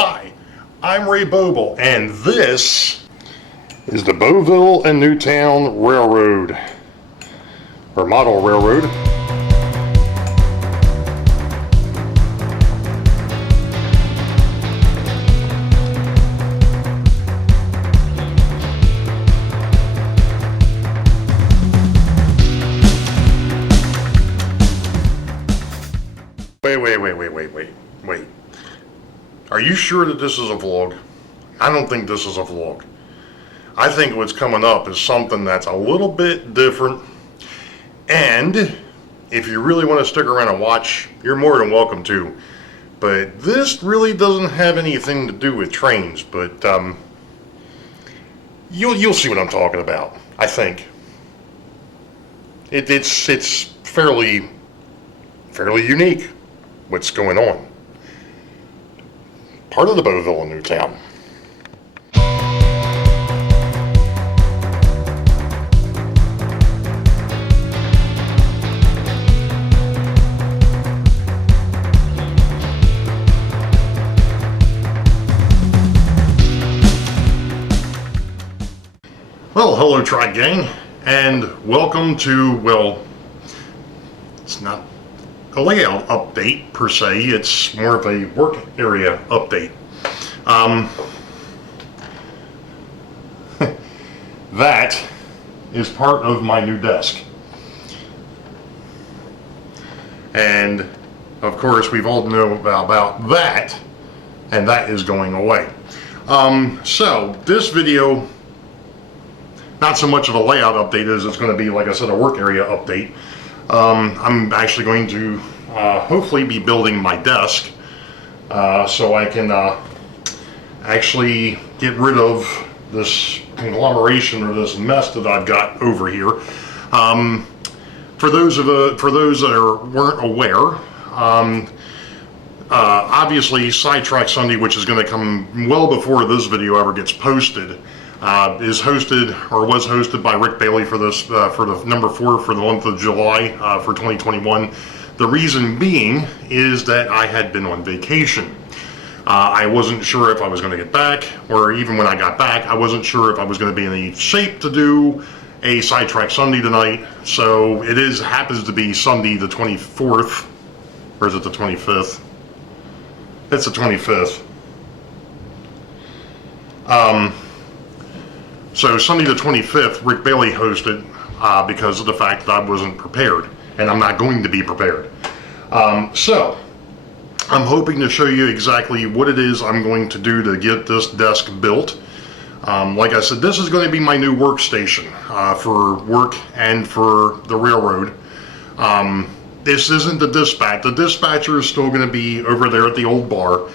Hi, I'm Ray Boeville, and this is the Boeville and Newtown Railroad, or model railroad. Wait. Are you sure that this is a vlog? I don't think this is a vlog. I think what's coming up is something that's a little bit different. And if you really want to stick around and watch, you're more than welcome to. But this really doesn't have anything to do with trains, but you'll see what I'm talking about, I think. It's fairly unique what's going on. Part of the Boeville in Newtown. Well, hello Tri Gang, and welcome to, well, it's not a layout update per se, it's more of a work area update. That is part of my new desk. And of course we've all know about that, and that is going away. So this video, not so much of a layout update as it's going to be, like I said, a work area update. I'm actually going to hopefully be building my desk so I can actually get rid of this conglomeration or this mess that I've got over here. For those that weren't aware, obviously Sidetrack Sunday, which is going to come well before this video ever gets posted, is hosted, or was hosted, by Rick Bailey for this for the number 4 for the month of July for 2021. The reason being is that I had been on vacation. I wasn't sure if I was going to get back, or even when I got back, I wasn't sure if I was going to be in any shape to do a Sidetrack Sunday tonight. So it happens to be Sunday the 24th, or is it the 25th? It's the 25th. So Sunday the 25th, Rick Bailey hosted because of the fact that I wasn't prepared, and I'm not going to be prepared. So I'm hoping to show you exactly what it is I'm going to do to get this desk built. Like I said, this is going to be my new workstation for work and for the railroad. This isn't the dispatch. The dispatcher is still going to be over there at the old bar.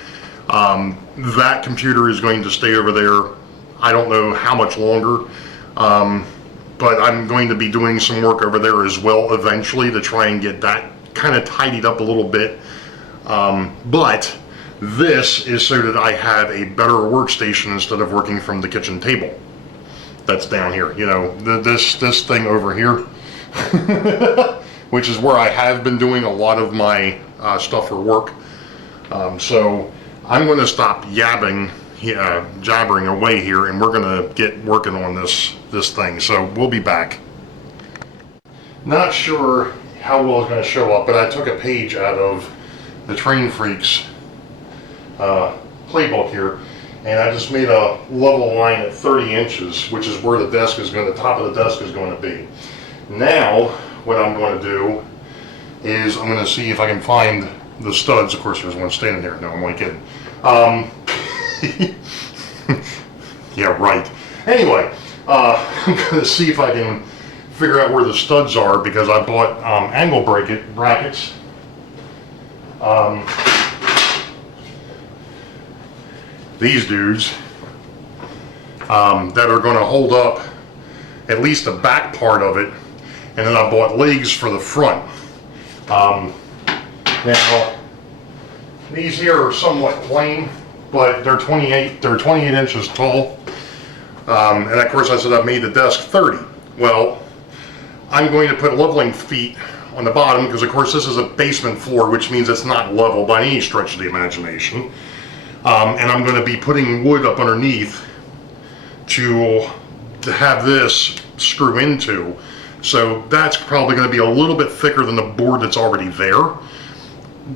That computer is going to stay over there. I don't know how much longer, but I'm going to be doing some work over there as well eventually to try and get that kind of tidied up a little bit. But this is so that I have a better workstation instead of working from the kitchen table that's down here. You know, this thing over here, which is where I have been doing a lot of my stuff for work. So I'm going to stop jabbering away here, and we're going to get working on this thing. So we'll be back. Not sure how well it's going to show up, but I took a page out of the Train Freaks playbook here, and I just made a level line at 30 inches, which is where the desk is going. The top of the desk is going to be. Now, what I'm going to do is I'm going to see if I can find the studs. Of course, there's one standing there. No, I'm only kidding. Yeah, right. Anyway, I'm going to see if I can figure out where the studs are, because I bought angle brackets. These dudes that are going to hold up at least the back part of it, and then I bought legs for the front. Now, these here are somewhat plain, but they're 28 inches tall. And of course I said I made the desk 30. Well, I'm going to put leveling feet on the bottom, because of course this is a basement floor, which means it's not level by any stretch of the imagination. And I'm going to be putting wood up underneath to have this screw into. So that's probably going to be a little bit thicker than the board that's already there.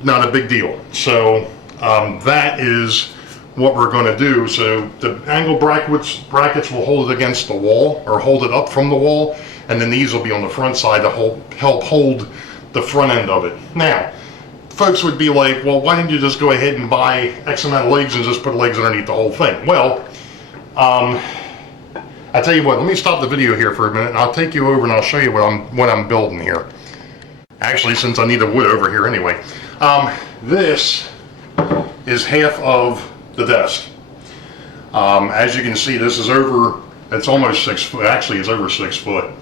Not a big deal. So that is what we're going to do. So the angle brackets will hold it against the wall, or hold it up from the wall, and then these will be on the front side to help hold the front end of it. Now, folks would be like, well, why didn't you just go ahead and buy X amount of legs and just put legs underneath the whole thing? Well, I tell you what, let me stop the video here for a minute, and I'll take you over and I'll show you what I'm building here. Actually, since I need the wood over here anyway. This is half of the desk. As you can see, this is over, it's almost 6 foot, actually it's over 6 foot.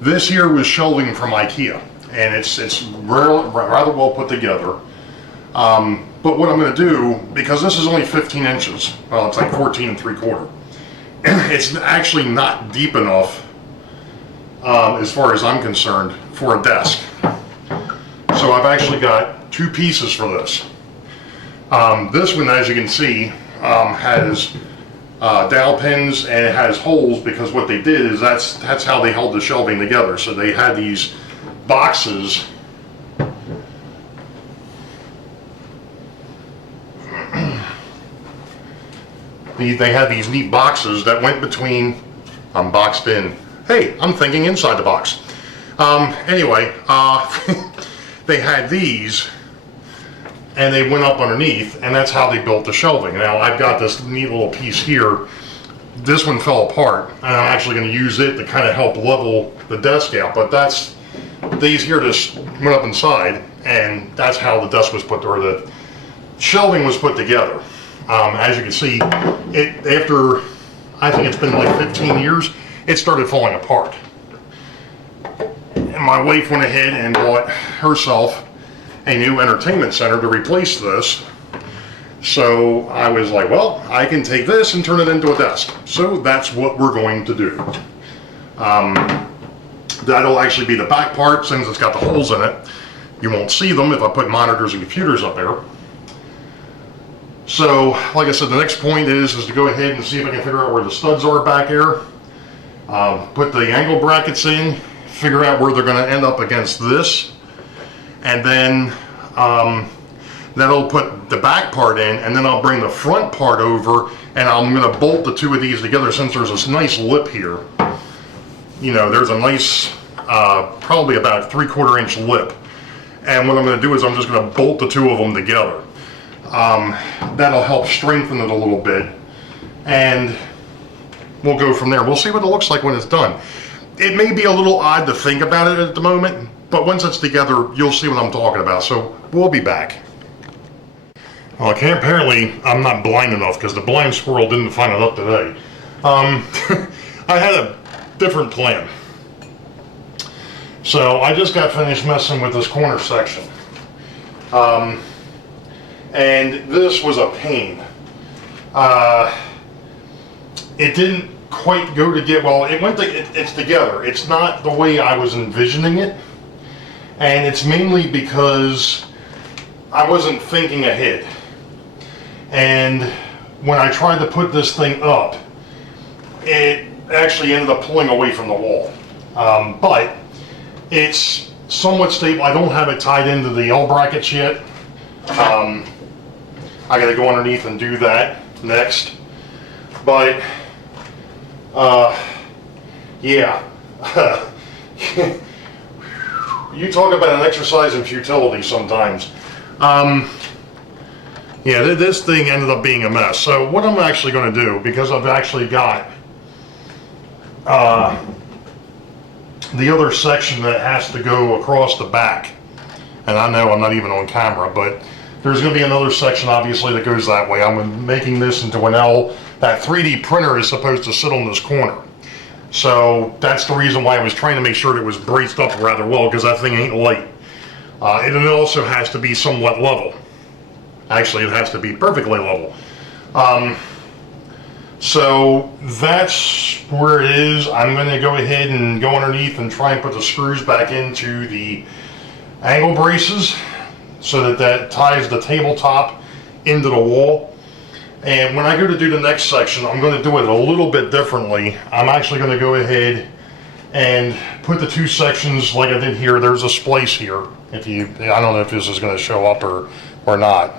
This here was shelving from Ikea, and it's rather well put together. But what I'm going to do, because this is only 15 inches, well, it's like 14 3/4, it's actually not deep enough, as far as I'm concerned, for a desk. So I've actually got 2 pieces for this. This one, as you can see, has dowel pins, and it has holes, because what they did is that's how they held the shelving together. So they had these boxes. They had these neat boxes that went between. I'm boxed in. Hey, I'm thinking inside the box. Anyway, they had these, and they went up underneath, and that's how they built the shelving. Now I've got this neat little piece here. This one fell apart, and I'm actually going to use it to kind of help level the desk out. But these here just went up inside, and that's how the desk was put, or the shelving was put together. As you can see, after, I think it's been like 15 years, it started falling apart. And my wife went ahead and bought herself a new entertainment center to replace this. So I was like, well, I can take this and turn it into a desk. So that's what we're going to do. That'll actually be the back part, since it's got the holes in it. You won't see them if I put monitors and computers up there. So, like I said, the next point is to go ahead and see if I can figure out where the studs are back here. Put the angle brackets in, figure out where they're going to end up against this, and then that'll put the back part in, and then I'll bring the front part over, and I'm going to bolt the 2 of these together, since there's this nice lip here. You know, there's a nice, probably about a 3/4 inch lip, and what I'm going to do is I'm just going to bolt the 2 of them together. That'll help strengthen it a little bit, and we'll go from there. We'll see what it looks like when it's done. It may be a little odd to think about it at the moment, but once it's together, you'll see what I'm talking about. So we'll be back. Well, apparently I'm not blind enough, because the blind squirrel didn't find it up today. I had a different plan. So I just got finished messing with this corner section. And this was a pain. It didn't quite go together. Well, it's together. It's not the way I was envisioning it, and it's mainly because I wasn't thinking ahead. And when I tried to put this thing up, it actually ended up pulling away from the wall. But it's somewhat stable. I don't have it tied into the L brackets yet. I gotta go underneath and do that next. But, yeah. You talk about an exercise in futility sometimes. Yeah, this thing ended up being a mess. So what I'm actually going to do, because I've actually got the other section that has to go across the back, and I know I'm not even on camera, but there's going to be another section obviously that goes that way. I'm making this into an L. That 3D printer is supposed to sit on this corner. So that's the reason why I was trying to make sure it was braced up rather well, because that thing ain't light. And it also has to be somewhat level. Actually, it has to be perfectly level. So that's where it is. I'm going to go ahead and go underneath and try and put the screws back into the angle braces. so that that ties the tabletop into the wall. And when I go to do the next section, I'm going to do it a little bit differently. I'm actually going to go ahead and put the two sections like I did here. There's a splice here. I don't know if this is going to show up or not.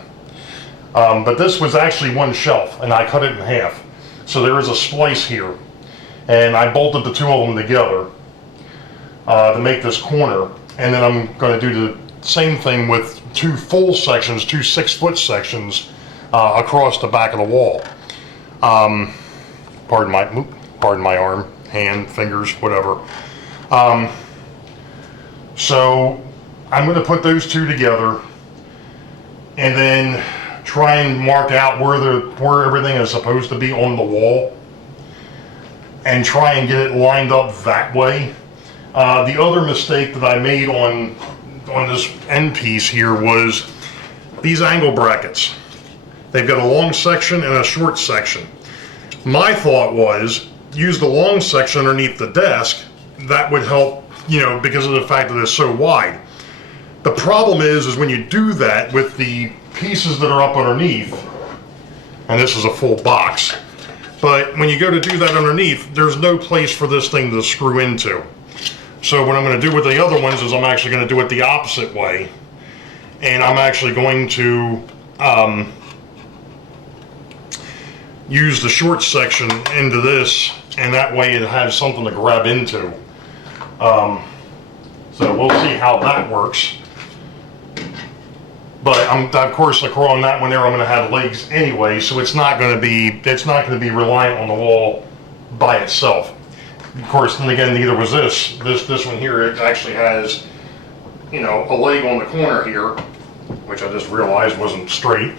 But this was actually one shelf, and I cut it in half. So there is a splice here. And I bolted the two of them together to make this corner. And then I'm going to do the same thing with two full sections, two 6-foot sections across the back of the wall. Pardon my arm, hand, fingers, whatever. So I'm going to put those two together and then try and mark out where everything is supposed to be on the wall and try and get it lined up that way. The other mistake that I made on this end piece here was these angle brackets. They've got a long section and a short section. My thought was use the long section underneath the desk. That would help, because of the fact that it's so wide. The problem is when you do that with the pieces that are up underneath, and this is a full box, but when you go to do that underneath, there's no place for this thing to screw into. So what I'm going to do with the other ones is I'm actually going to do it the opposite way, and I'm actually going to use the short section into this, and that way it has something to grab into. So we'll see how that works. But of course, on that one there, I'm going to have legs anyway, so it's not going to be reliant on the wall by itself. Of course, then again, neither was this one here. It actually has, a leg on the corner here, which I just realized wasn't straight,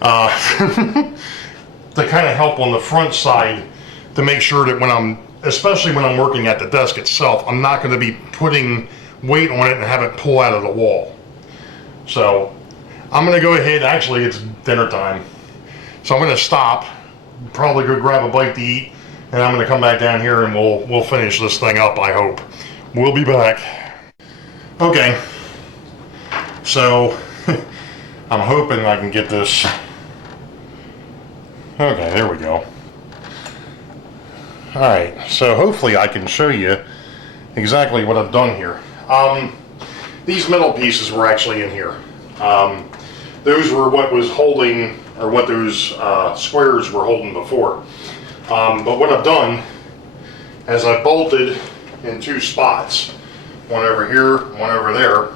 to kind of help on the front side to make sure that especially when I'm working at the desk itself, I'm not going to be putting weight on it and have it pull out of the wall. So I'm going to go ahead. Actually, it's dinner time, so I'm going to stop, probably go grab a bite to eat, and I'm going to come back down here and we'll finish this thing up, I hope. We'll be back. Okay, so I'm hoping I can get this. Okay, there we go. Alright, so hopefully I can show you exactly what I've done here. These metal pieces were actually in here. Those were what was holding, or what those squares were holding before. But what I've done is I bolted in two spots, one over here, one over there.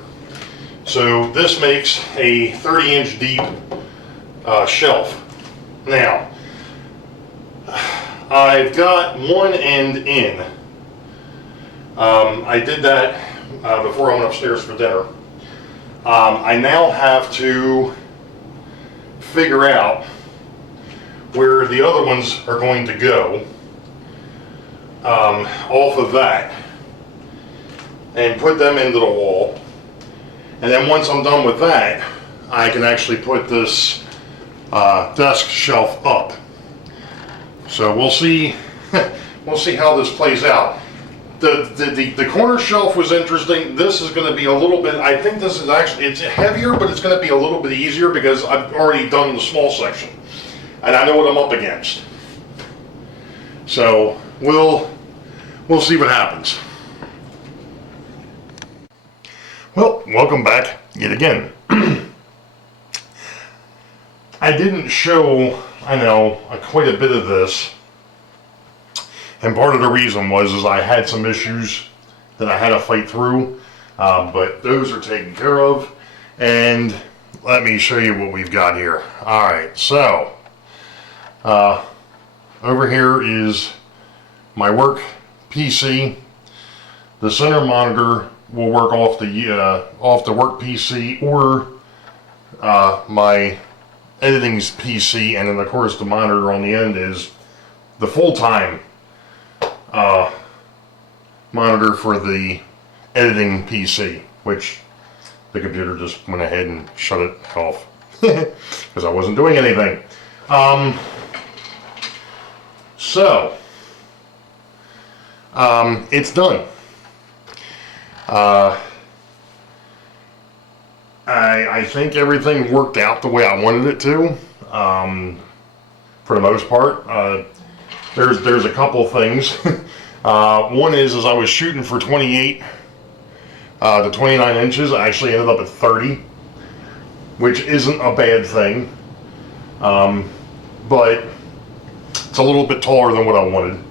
So this makes a 30-inch deep shelf. Now, I've got one end in. I did that before I went upstairs for dinner. I now have to figure out where the other ones are going to go off of that and put them into the wall. And then once I'm done with that, I can actually put this desk shelf up. So we'll see how this plays out. The corner shelf was interesting. This is going to be a little bit, I think this is actually, it's heavier, but it's going to be a little bit easier because I've already done the small section and I know what I'm up against. So we'll see what happens. Well, welcome back yet again. I didn't show, I know, quite a bit of this, and part of the reason was I had some issues that I had to fight through, but those are taken care of, and let me show you what we've got here. Alright, so, over here is my work PC. The center monitor will work off the work PC or my editing PC, and then of course the monitor on the end is the full-time monitor for the editing PC, which the computer just went ahead and shut it off because I wasn't doing anything. So it's done. I think everything worked out the way I wanted it to, for the most part. There's a couple things. One is I was shooting for 28 to 29 inches. I actually ended up at 30, which isn't a bad thing, but it's a little bit taller than what I wanted.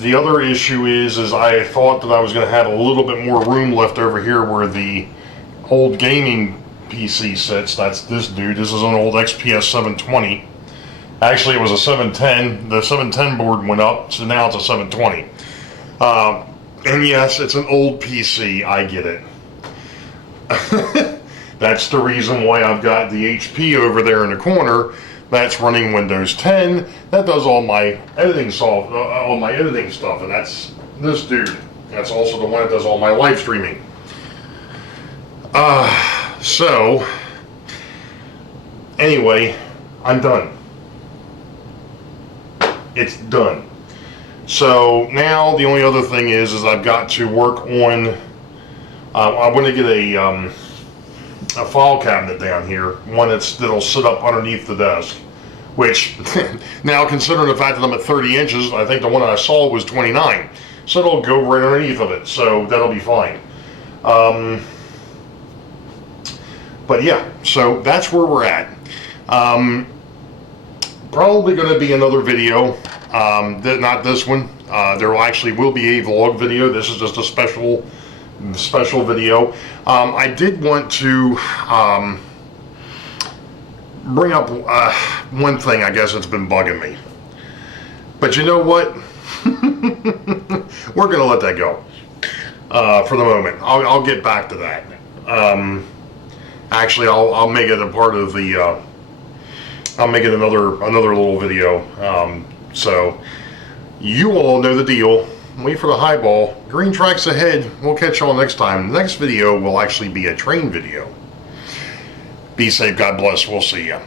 The other issue is I thought that I was going to have a little bit more room left over here where the old gaming PC sits. That's this dude. This is an old XPS 720. Actually, it was a 710. The 710 board went up, so now it's a 720. And yes, it's an old PC. I get it. That's the reason why I've got the HP over there in the corner. That's running Windows 10. That does all my editing stuff, and that's this dude. That's also the one that does all my live streaming. So anyway, I'm done. It's done. So now the only other thing is I've got to work on. I want to get a file cabinet down here, one that'll sit up underneath the desk. Which now, considering the fact that I'm at 30 inches, I think the one I saw was 29, so it'll go right underneath of it. So that'll be fine. But yeah, so that's where we're at. Probably going to be another video. Not this one. There actually will be a vlog video. This is just a special video. I did want to bring up one thing, I guess, that's been bugging me. But you know what? We're going to let that go for the moment. I'll get back to that. Actually, I'll make it a part of the. I'll make it another little video. So you all know the deal. Wait for the highball. Green tracks ahead. We'll catch y'all next time. The next video will actually be a train video. Be safe. God bless. We'll see ya.